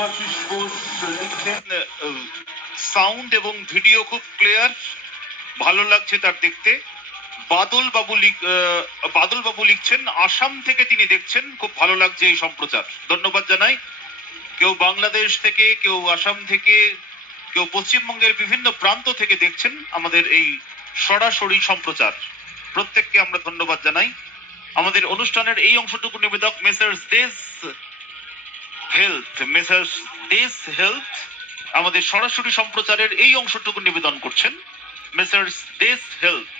দেবাশিস ঘোষ লিখছেন সাউন্ড এবং ভিডিও খুব ক্লিয়ার, ভালো লাগছে তার দেখতে। বাদল বাবু লিখছেন আসাম থেকে তিনি দেখছেন, খুব ভালো লাগছে এই সম্প্রচার, ধন্যবাদ জানাই। কেউ বাংলাদেশ থেকে, কেউ আসাম থেকে, কেউ পশ্চিমবঙ্গের বিভিন্ন প্রান্ত থেকে দেখছেন আমাদের এই সরাসরি সম্প্রচার, প্রত্যেককে আমরা ধন্যবাদ জানাই। আমাদের অনুষ্ঠানের এই অংশটুকু নিবেদক মেসার্স দেশ হেলথ আমাদের সরাসরি সম্প্রচারের এই অংশটুকু নিবেদন করছেন মেসার্স দেশ হেলথ।